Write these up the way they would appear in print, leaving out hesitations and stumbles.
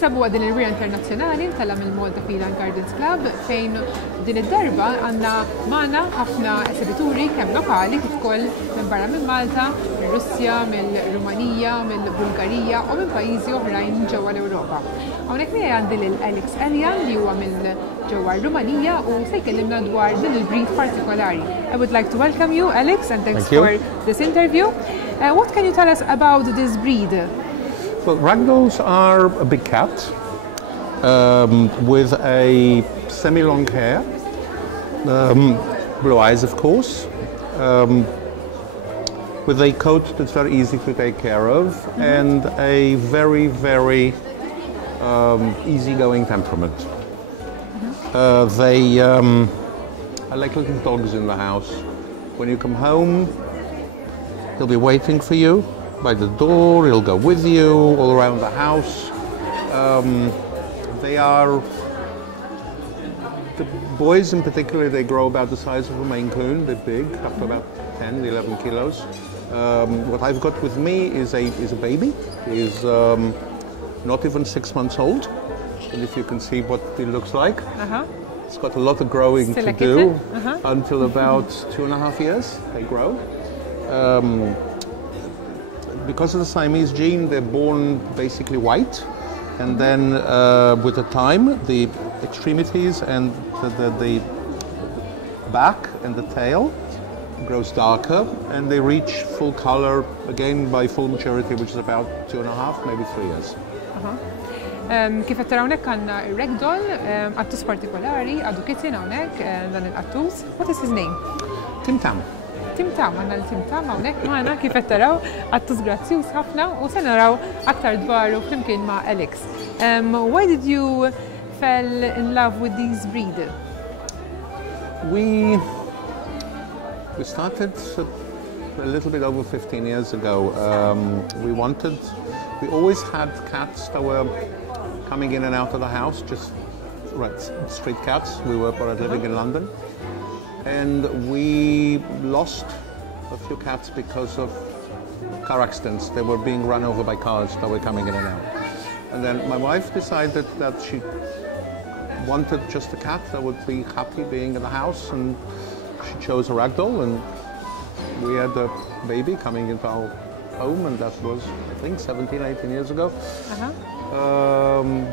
Ninsabu din il-Wira Internazzjonali tella mill-Malta Feline Guardian Club fejn din id-darba għandna magħna ħafna esibituri kemm lokali kif ukoll minn barra minn Malta, minn Russja, mill-Rumanija, mill-Bulgarija u minn pajjiżi oħrajn ġewwa l-Ewropa. Hawnhekk miegħi għandi lil Elian li huwa mill ġewwa r-Rumanija u se jkellimna dwar din il-breed partikolari. I would like to welcome you, Alex, and thanks for this interview. What can you tell us about this breed? Well, Ragdolls are a big cat with a semi-long hair, blue eyes, of course, with a coat that's very easy to take care of, and a very, very easygoing temperament. They are like little dogs in the house. When you come home, they'll be waiting for you by the door, he'll go with you all around the house. They are, the boys in particular, they grow about the size of a Maine Coon, they're big, up to about 10, 11 kilos. What I've got with me is a baby. He's not even 6 months old, and if you can see what he looks like. It's got a lot of growing to do until about 2.5 years, they grow. Because of the Siamese gene, they're born basically white, and then with the time, the extremities and the back and the tail grows darker, and they reach full color again by full maturity, which is about 2.5, maybe 3 years. Kif qed taraw hawnhekk għandna Ragdoll, qattus partikolari, għadu Kitten hawnhekk dan il-qattus. What is his name? Tim Tam. Tim Tam, għandna l-Tim Tam hawnhekk magħna kif qed taraw qattus grazzjuż ħafna u se naraw aktar dwaru flimkien ma' Alex. Why did you fall in love with this breed? We started a little bit over 15 years ago. We always had cats that were coming in and out of the house, just street cats. We were living in London. And we lost a few cats because of car accidents. They were being run over by cars that were coming in and out. And then my wife decided that she wanted just a cat that would be happy being in the house, and she chose a Ragdoll, and we had a baby coming into our home, and that was, I think, 17, 18 years ago.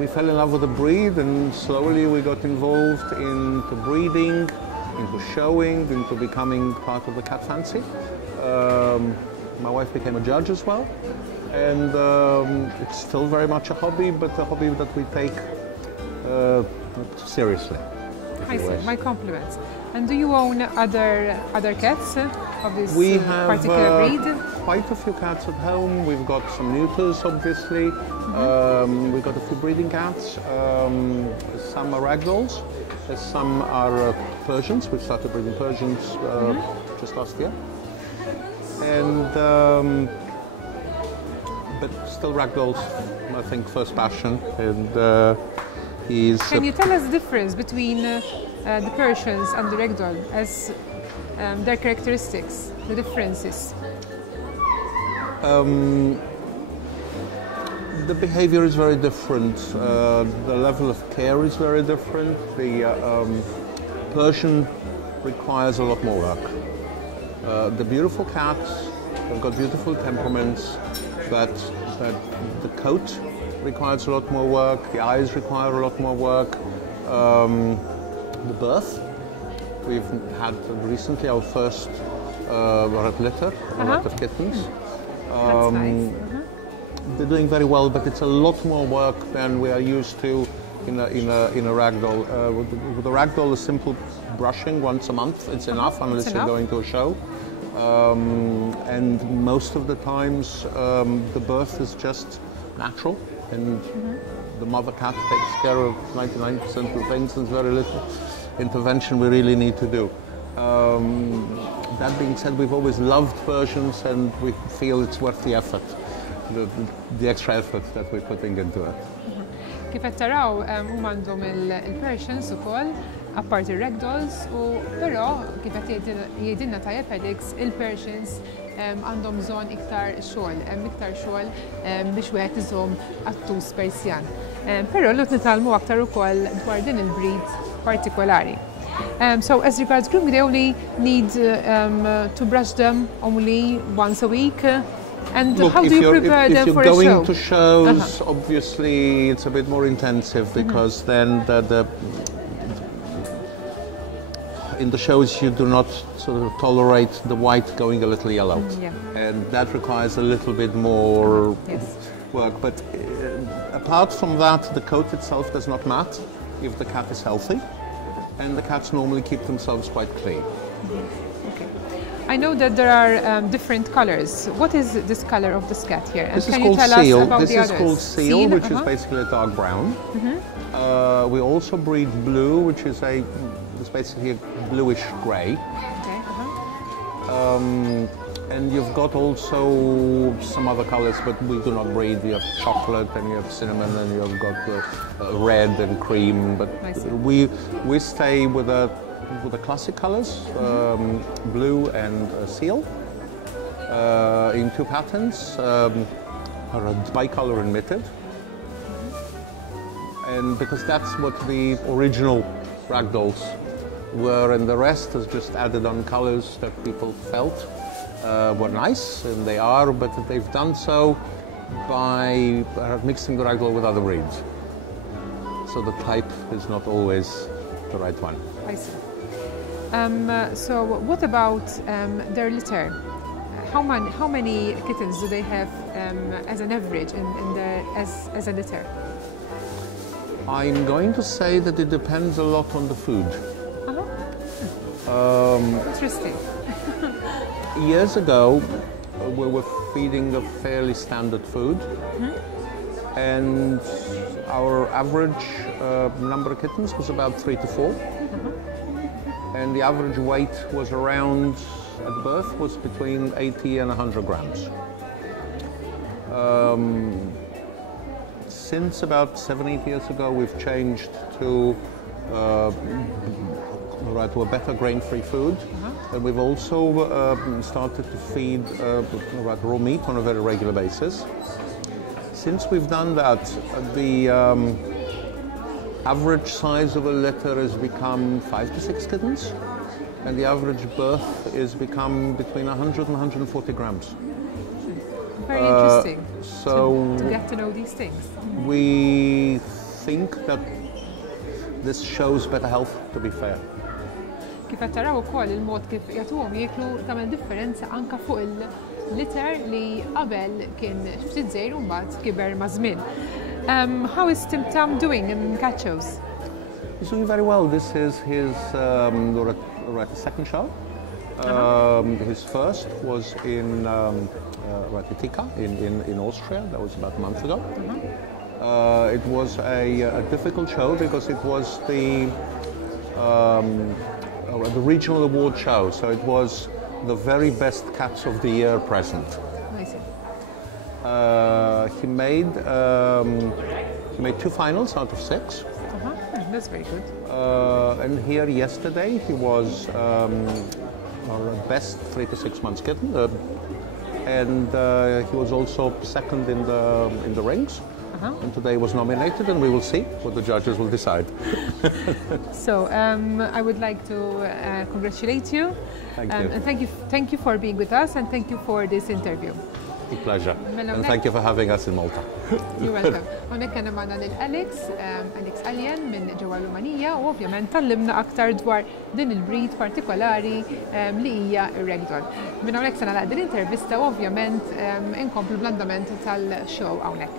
We fell in love with the breed, and slowly we got involved into breeding, into showing, into becoming part of the cat fancy. My wife became a judge as well, and it's still very much a hobby, but a hobby that we take seriously. I see. My compliments. And do you own other cats of this particular breed? We have quite a few cats at home. We've got some neuters, obviously. We've got a few breeding cats. Some are Ragdolls. Some are Persians. We've started breeding Persians just last year. And but still Ragdolls, I think, first passion. And Can you tell us the difference between the Persians and the Ragdoll as their characteristics, the differences? The behavior is very different. The level of care is very different. The Persian requires a lot more work. The beautiful cats have got beautiful temperaments, but the coat requires a lot more work. The eyes require a lot more work. The birth. We've had recently our first litter, a lot of kittens. That's nice. They're doing very well, but it's a lot more work than we are used to in a Ragdoll. With a Ragdoll, a simple brushing once a month, it's enough unless you're going to a show. And most of the times, the birth is just natural, and the mother cat takes care of 99% of things, and very little intervention we really need to do. That being said, we've always loved Persians, and we feel it's worth the effort, the extra effort that we're putting into it. Kif qed taraw huma għandhom il-Persians ukoll apparti Ragdolls, però kif qed jgħidilna tajjeb Felix, il-Persians għandhom bżonn iktar xogħol, iktar xogħol biex wieħed iżomm attus Persjan. Però l nitalmu aktar ukoll dwar din il-breed partikolari. So as regards grooming, they only need to brush them only once a week. And look, how do you prepare them for a show? If you're going to shows, obviously it's a bit more intensive because then in the shows you do not sort of tolerate the white going a little yellow, and that requires a little bit more work. But apart from that, the coat itself does not matter if the cat is healthy, and the cats normally keep themselves quite clean. Okay. I know that there are different colors. What is this color of this cat here? And this can is called you tell seal. us about this the is others? called seal, which is basically a dark brown. We also breed blue, which is basically a bluish grey. Okay. And you've got also some other colors, but we do not breed. You have chocolate, and you have cinnamon, and you have got red and cream. But we stay with the classic colors, blue and seal, in two patterns, bicolor and knitted. And because that's what the original Ragdolls were, and the rest is just added on colors that people felt were nice, and they are, but they've done so by mixing the Ragdoll with other breeds. So the type is not always the right one. I see. So what about their litter? How many kittens do they have as an average as a litter? I'm going to say that it depends a lot on the food. Interesting. Years ago, we were feeding a fairly standard food, and our average number of kittens was about 3 to 4. And the average weight was around, at birth, was between 80 and 100 grams. Since about 7-8 years ago, we've changed to a better grain-free food. And we've also started to feed raw meat on a very regular basis. Since we've done that, the average size of a litter has become 5 to 6 kittens, and the average birth is become between 100 and 140 grams. Very interesting so to get to know these things. We think that this shows better health, to be fair. Kif qed taraw ukoll il-mod kif jagħtuhom jieklu tagħmel differenza anke fuq il-litter li qabel kien ftit żgħir u mbagħad kiber ma' żmien. How is Tim Tam doing in cat shows? He's doing very well. This is his second show. His first was in Tika in Austria. That was about a month ago. It was a difficult show because it was the regional award show, so it was the very best cats of the year present. I see. He made 2 finals out of 6. That's very good. And here yesterday he was our best 3 to 6 months kitten, and he was also second in the rings. And today was nominated, and we will see what the judges will decide. So I would like to congratulate you. Thank you. And thank you for being with us, and thank you for this interview. A pleasure. And thank you for having us in Malta. You're welcome. Hawnhekk kien magħna lil Alex Elian minn ġewwa Romania, u ovvjament tallimna aktar dwar din il-breed partikolari li hija r-Ragdoll. Minn hawnhekk se nagħlaq din l-intervista u ovvjament inkomplu bl-andament tal-show hawnhekk.